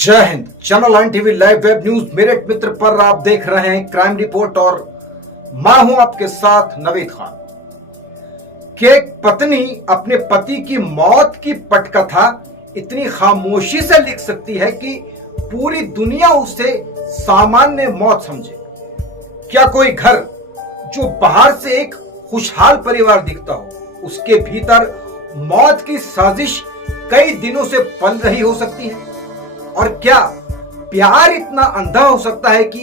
जय Hind. Channel 9 TV live web news Meerut मित्र पर आप देख रहे हैं क्राइम रिपोर्ट और मैं हूं आपके साथ नवीद खान। कि एक पत्नी अपने पति की मौत की पटकथा इतनी खामोशी से लिख सकती है कि पूरी दुनिया उसे सामान्य मौत समझे। क्या कोई घर जो बाहर से एक खुशहाल परिवार दिखता हो, उसके भीतर मौत की साजिश कई दिनों से पल रही हो सकती है? और क्या प्यार इतना अंधा हो सकता है कि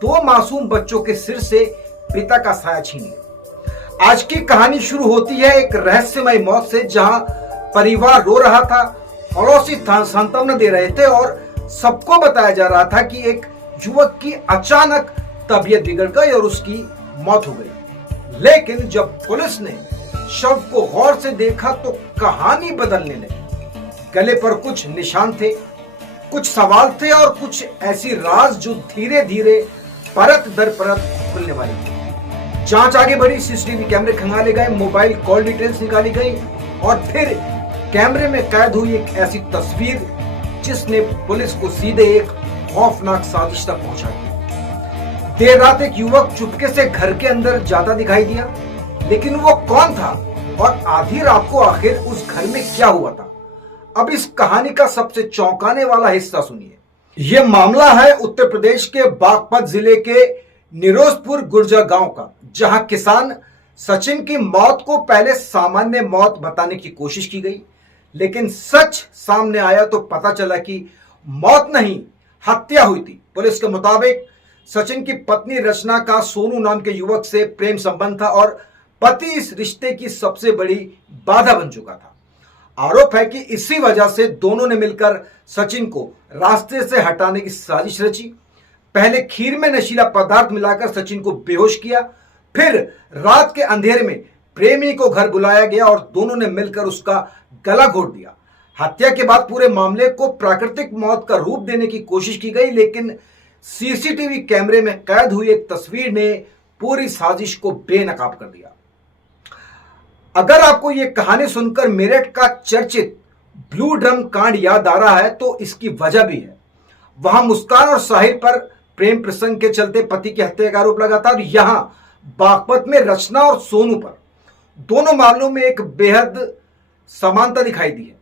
दो मासूम बच्चों के सिर से पिता का साया छीन ले? आज की कहानी शुरू होती है एक रहस्यमय मौत से, जहां परिवार रो रहा था, पड़ोसी सांत्वना दे रहे थे और सबको बताया जा रहा था कि एक युवक की अचानक तबीयत बिगड़ गई और उसकी मौत हो गई। लेकिन जब पुलिस ने शव को गौर से देखा तो कहानी बदलने लगी। गले पर कुछ निशान थे, कुछ सवाल थे और कुछ ऐसी राज जो धीरे धीरे परत दर परत खुलने वाली थी। जांच आगे बढ़ी, सीसीटीवी कैमरे खंगाले गए, मोबाइल कॉल डिटेल्स निकाली गई और फिर कैमरे में कैद हुई एक ऐसी तस्वीर जिसने पुलिस को सीधे एक खौफनाक साजिश तक पहुंचा दिया। देर रात एक युवक चुपके से घर के अंदर जाता दिखाई दिया, लेकिन वो कौन था और आधी रात को आखिर उस घर में क्या हुआ था? अब इस कहानी का सबसे चौंकाने वाला हिस्सा सुनिए। यह मामला है उत्तर प्रदेश के बागपत जिले के निरोजपुर गुर्जर गांव का, जहां किसान सचिन की मौत को पहले सामान्य मौत बताने की कोशिश की गई, लेकिन सच सामने आया तो पता चला कि मौत नहीं, हत्या हुई थी। पुलिस के मुताबिक सचिन की पत्नी रचना का सोनू नाम के युवक से प्रेम संबंध था और पति इस रिश्ते की सबसे बड़ी बाधा बन चुका था। आरोप है कि इसी वजह से दोनों ने मिलकर सचिन को रास्ते से हटाने की साजिश रची। पहले खीर में नशीला पदार्थ मिलाकर सचिन को बेहोश किया, फिर रात के अंधेरे में प्रेमी को घर बुलाया गया और दोनों ने मिलकर उसका गला घोट दिया। हत्या के बाद पूरे मामले को प्राकृतिक मौत का रूप देने की कोशिश की गई, लेकिन सीसीटीवी कैमरे में कैद हुई एक तस्वीर ने पूरी साजिश को बेनकाब कर दिया। अगर आपको यह कहानी सुनकर मेरठ का चर्चित ब्लू ड्रम कांड याद आ रहा है तो इसकी वजह भी है। वहां मुस्कान और साहिल पर प्रेम प्रसंग के चलते पति की हत्या का आरोप लगा था और यहां बागपत में रचना और सोनू पर। दोनों मामलों में एक बेहद समानता दिखाई दी है।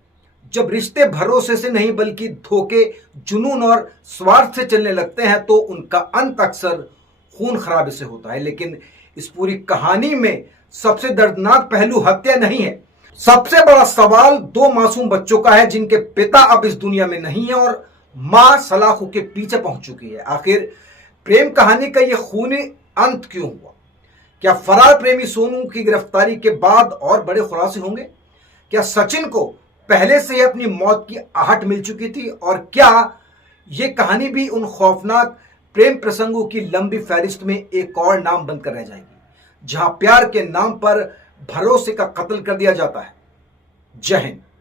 जब रिश्ते भरोसे से नहीं बल्कि धोखे, जुनून और स्वार्थ से चलने लगते हैं तो उनका अंत अक्सर खून खराबे से होता है। लेकिन इस पूरी कहानी में सबसे दर्दनाक पहलू हत्या नहीं है। सबसे बड़ा सवाल दो मासूम बच्चों का है जिनके पिता अब इस दुनिया में नहीं है और मां सलाखों के पीछे पहुंच चुकी है। आखिर प्रेम कहानी का यह खूनी अंत क्यों हुआ? क्या फरार प्रेमी सोनू की गिरफ्तारी के बाद और बड़े खुलासे होंगे? क्या सचिन को पहले से ही अपनी मौत की आहट मिल चुकी थी? और क्या यह कहानी भी उन खौफनाक प्रेम प्रसंगों की लंबी फहरिस्त में एक और नाम बनकर रह जाएगी, जहां प्यार के नाम पर भरोसे का कत्ल कर दिया जाता है? जय हिंद।